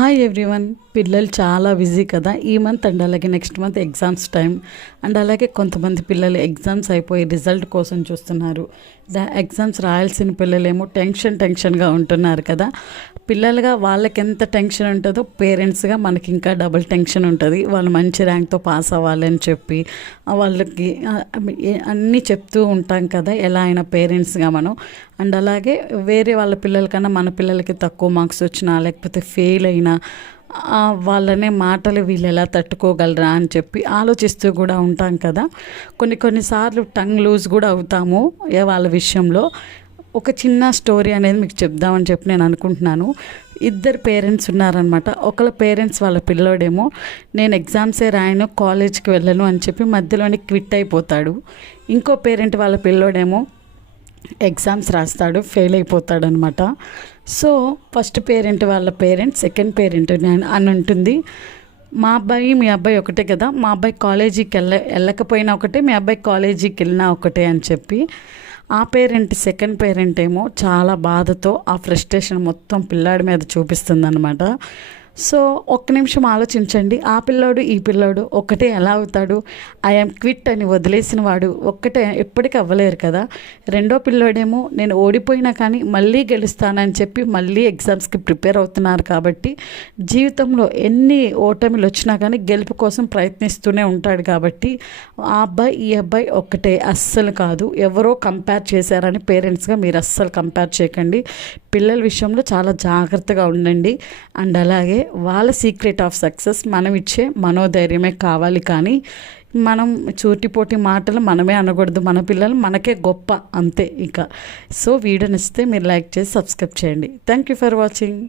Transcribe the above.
Hi everyone. పిల్లలు చాలా busy కదా ఈ మంత్ అండ్ అలాగే next month exams time and అలాగే కొంతమంది పిల్లలు ఎగ్జామ్స్ అయిపోయి రిజల్ట్ కోసం చూస్తున్నారు. ఎగ్జామ్స్ రాయాల్సిన పిల్లలేమో టెన్షన్గా ఉంటున్నారు కదా. పిల్లలుగా వాళ్ళకి ఎంత టెన్షన్ ఉంటుందో పేరెంట్స్గా మనకి ఇంకా డబుల్ టెన్షన్ ఉంటుంది. వాళ్ళు మంచి ర్యాంక్తో పాస్ అవ్వాలని చెప్పి వాళ్ళకి అన్నీ చెప్తూ ఉంటాం కదా ఎలా అయినా పేరెంట్స్గా మనం. అండ్ అలాగే వేరే వాళ్ళ పిల్లల కన్నా మన పిల్లలకి తక్కువ మార్క్స్ వచ్చినా లేకపోతే ఫెయిల్ అయినా వాళ్ళనే మాటలు వీళ్ళు ఎలా తట్టుకోగలరా అని చెప్పి ఆలోచిస్తూ కూడా ఉంటాం కదా. కొన్నిసార్లు టంగ్ లూజ్ కూడా అవుతాము వాళ్ళ విషయంలో. ఒక చిన్న స్టోరీ అనేది మీకు చెప్దామని చెప్పి నేను అనుకుంటున్నాను. ఇద్దరు పేరెంట్స్ ఉన్నారనమాట. ఒకళ్ళ పేరెంట్స్ వాళ్ళ పిల్లోడేమో నేను ఎగ్జామ్సే రాయను, కాలేజ్కి వెళ్ళను అని చెప్పి మధ్యలోనే క్విట్ అయిపోతాడు. ఇంకో పేరెంట్ వాళ్ళ పిల్లోడేమో ఎగ్జామ్స్ రాస్తాడు, ఫెయిల్ అయిపోతాడు అనమాట. సో ఫస్ట్ పేరెంట్ వాళ్ళ పేరెంట్ సెకండ్ పేరెంట్ అని ఉంటుంది, మా అబ్బాయి మీ అబ్బాయి ఒకటే కదా, మా అబ్బాయి కాలేజీకి వెళ్ళకపోయినా ఒకటే, మీ అబ్బాయి కాలేజీకి వెళ్ళినా ఒకటే అని చెప్పి ఆ పేరెంట్ సెకండ్ పేరెంట్ ఏమో చాలా బాధతో ఆ ఫ్రస్ట్రేషన్ మొత్తం పిల్లాడి మీద చూపిస్తుందన్నమాట. సో ఒక్క నిమిషం ఆలోచించండి, ఆ పిల్లోడు ఈ పిల్లోడు ఒకటే ఎలా అవుతాడు? ఐఎమ్ క్విట్ అని వదిలేసిన వాడు ఒక్కటే ఎప్పటికీ అవ్వలేరు కదా. రెండో పిల్లోడేమో నేను ఓడిపోయినా కానీ మళ్ళీ గెలుస్తానని చెప్పి మళ్ళీ ఎగ్జామ్స్కి ప్రిపేర్ అవుతున్నారు కాబట్టి జీవితంలో ఎన్ని ఓటమిలు వచ్చినా కానీ గెలుపు కోసం ప్రయత్నిస్తూనే ఉంటాడు కాబట్టి ఆ అబ్బాయి ఈ అబ్బాయి ఒక్కటే అస్సలు కాదు. ఎవరో కంపేర్ చేశారని పేరెంట్స్గా మీరు అస్సలు కంపేర్ చేయకండి. పిల్లల విషయంలో చాలా జాగ్రత్తగా ఉండండి. అండ్ అలాగే వాళ్ళ సీక్రెట్ ఆఫ్ సక్సెస్ మనం ఇచ్చే మనోధైర్యమే కావాలి, కానీ మనం చూటిపోటి మాటలు మనమే అనకూడదు. మన పిల్లలు మనకే గొప్ప అంతే ఇక. సో వీడియో నచ్చితే మీరు లైక్ చేసి సబ్స్క్రైబ్ చేయండి. Thank you for watching.